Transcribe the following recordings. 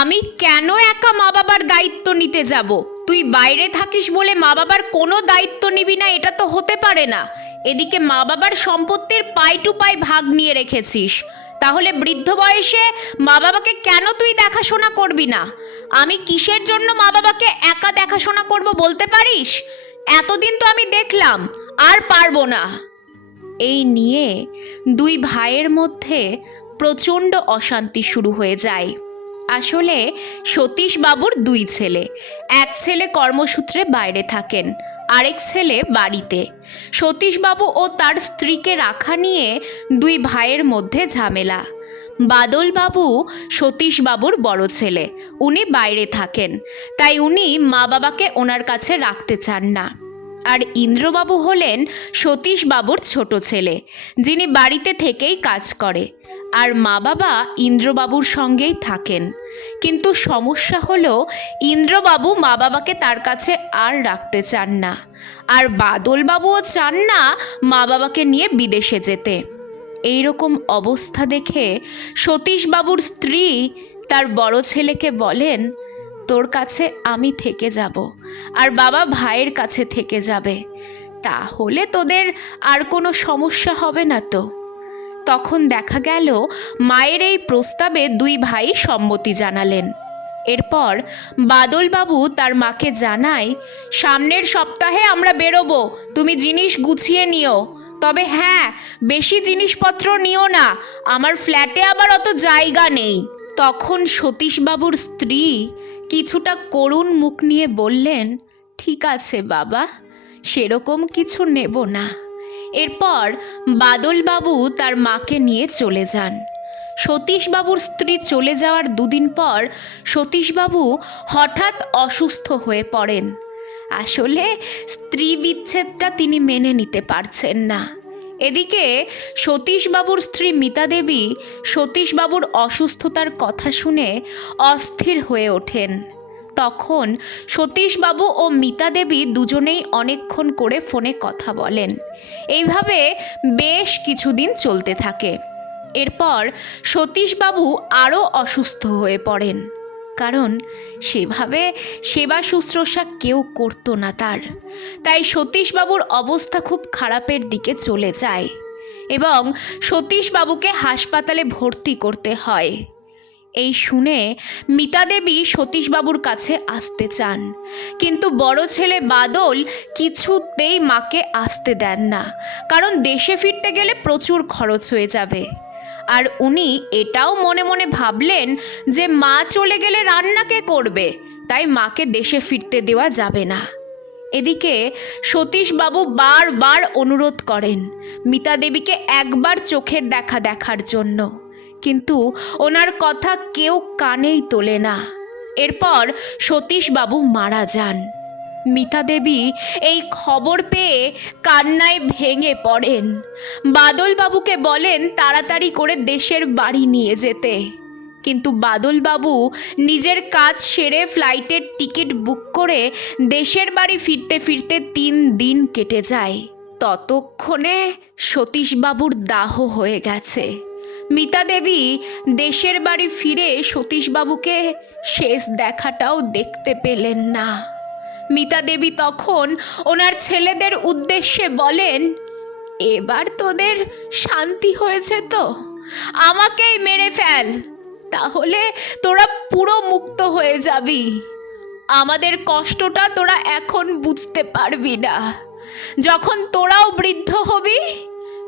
আমি কেন একা মা বাবার দায়িত্ব নিতে যাব? তুই বাইরে থাকিস বলে মা বাবার কোনো দায়িত্ব নিবি না, এটা তো হতে পারে না। এদিকে মা বাবার সম্পত্তির পাই টু পাই ভাগ নিয়ে রেখেছিস। তাহলে বৃদ্ধ বয়সে মা বাবাকে কেন তুই দেখাশোনা করবি না? আমি কিসের জন্য মা বাবাকে একা দেখাশোনা করব বলতে পারিস? এতদিন তো আমি দেখলাম, আর পারব না। এই নিয়ে দুই ভাইয়ের মধ্যে প্রচণ্ড অশান্তি শুরু হয়ে যায়। আসলে সতীশ বাবুর দুই ছেলে। এক ছেলে কর্মসূত্রে বাইরে থাকেন, আরেক ছেলে বাড়িতে। সতীশবাবু ও তার স্ত্রীকে রাখা নিয়ে দুই ভাইয়ের মধ্যে ঝামেলা। বাদলবাবু সতীশবাবুর বড় ছেলে, উনি বাইরে থাকেন, তাই উনি মা বাবাকে ওনার কাছে রাখতে চান না। আর ইন্দ্রবাবু হলেন সতীশবাবুর ছোট ছেলে, যিনি বাড়িতে থেকেই কাজ করে। আর মা বাবা ইন্দ্রবাবুর সঙ্গেই থাকেন। কিন্তু সমস্যা হলো, ইন্দ্রবাবু মা বাবাকে তার কাছে আর রাখতে চান না। আর বাদলবাবুও চান না মা বাবাকে নিয়ে বিদেশে যেতে। এই রকম অবস্থা দেখে সতীশবাবুর স্ত্রী তার বড় ছেলেকে বলেন তোর কাছে আমি থেকে যাব আর বাবা ভাইয়ের কাছে থেকে যাবে। তাহলে তোদের আর কোনো সমস্যা হবে না তো। তখন দেখা গেল মায়ের এই প্রস্তাবে দুই ভাই সম্মতি জানালেন। এরপর বাদলবাবু তার মাকে জানায়, সামনের সপ্তাহে আমরা বেরোবো, তুমি জিনিস গুছিয়ে নিও। তবে হ্যাঁ বেশি জিনিসপত্র নিও না, আমার ফ্ল্যাটে আবার অত জায়গা নেই। তখন সতীশবাবুর স্ত্রী কিছুটা করুণ মুখ নিয়ে বললেন, ঠিক আছে বাবা, সেরকম কিছু নেব না। এরপর বাদলবাবু তার মাকে নিয়ে চলে যান। সতীশবাবুর স্ত্রী চলে যাওয়ার দুদিন পর সতীশবাবু হঠাৎ অসুস্থ হয়ে পড়েন। আসলে স্ত্রী বিচ্ছেদটা তিনি মেনে নিতে পারছেন না। এদিকে সতীশবাবুর স্ত্রী মিতা দেবী সতীশবাবুর অসুস্থতার কথা শুনে অস্থির হয়ে ওঠেন। তখন সতীশবাবু ও মিতা দেবী দুজনেই অনেকক্ষণ করে ফোনে কথা বলেন। এইভাবে বেশ কিছুদিন চলতে থাকে। এরপর সতীশবাবু আরও অসুস্থ হয়ে পড়েন। কারণ সেভাবে সেবা শুশ্রূষা কেউ করতো না তার। তাই সতীশবাবুর অবস্থা খুব খারাপের দিকে চলে যায় এবং সতীশবাবুকে হাসপাতালে ভর্তি করতে হয়। এই শুনে মিতা দেবী সতীশবাবুর কাছে আসতে চান। কিন্তু বড় ছেলে বাদল কিছুতেই মাকে আসতে দেন না, কারণ দেশে ফিরতে গেলে প্রচুর খরচ হয়ে যাবে। আর উনি এটাও মনে মনে ভাবলেন যে মা চলে গেলে রান্না কে করবে? তাই মাকে দেশে ফিরতে দেওয়া যাবে না। এদিকে সতীশবাবু বারবার অনুরোধ করেন মিতা দেবীকে একবার চোখের দেখা দেখার জন্য। কিন্তু ওনার কথা কেউ কানেই তোলে না। এরপর সতীশবাবু মারা যান। মিতা দেবী এই খবর পেয়ে কান্নায় ভেঙে পড়েন। বাদলবাবুকে বলেন তাড়াতাড়ি করে দেশের বাড়ি নিয়ে যেতে। কিন্তু বাদলবাবু নিজের কাজ সেরে ফ্লাইটের টিকিট বুক করে দেশের বাড়ি ফিরতে ফিরতে তিন দিন কেটে যায়। ততক্ষণে সতীশবাবুর দাহ হয়ে গেছে। মিতা দেবী দেশের বাড়ি ফিরে সতীশবাবুকে শেষ দেখাটাও দেখতে পেলেন না। মিতা দেবী তখন ওনার ছেলেদের উদ্দেশ্যে বলেন, এবার তোদের শান্তি হয়েছে তো? আমাকেই মেরে ফেল। তাহলে তোরা পুরো মুক্ত হয়ে যাবি। আমাদের কষ্টটা তোরা এখন বুঝতে পারবি না। যখন তোরাও বৃদ্ধ হবি,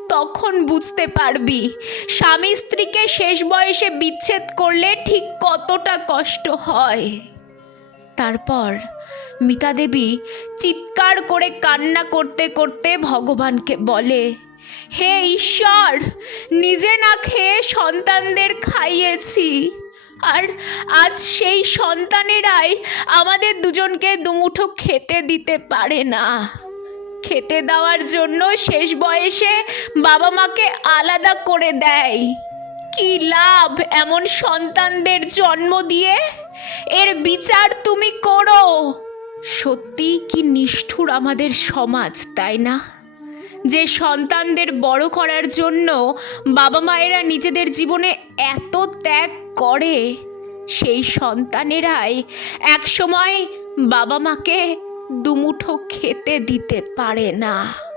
তখন বুঝতে পারবি স্বামী স্ত্রীকে শেষ বয়সে বিচ্ছেদ করলে ঠিক কতটা কষ্ট হয়। তারপর মিতা দেবী চিৎকার করে কান্না করতে করতে ভগবানকে বলে, হে ঈশ্বর, নিজে না খেয়ে সন্তানদের খাইয়েছি। আর আজ সেই সন্তানেরাই আমাদের দুজনকে দুমুঠো খেতে দিতে পারে না। খেতে দেওয়ার জন্য শেষ বয়সে বাবা মাকে আলাদা করে দেয়। কি লাভ এমন সন্তানদের জন্ম দিয়ে? এর বিচার তুমি করো। সত্যি কি নিষ্ঠুর আমাদের সমাজ, তাই না? যে সন্তানদের বড় করার জন্য বাবা মায়েরা নিজেদের জীবনে এত ত্যাগ করে, সেই সন্তানেরাই একসময় বাবা মাকে দুমুঠো খেতে দিতে পারে না।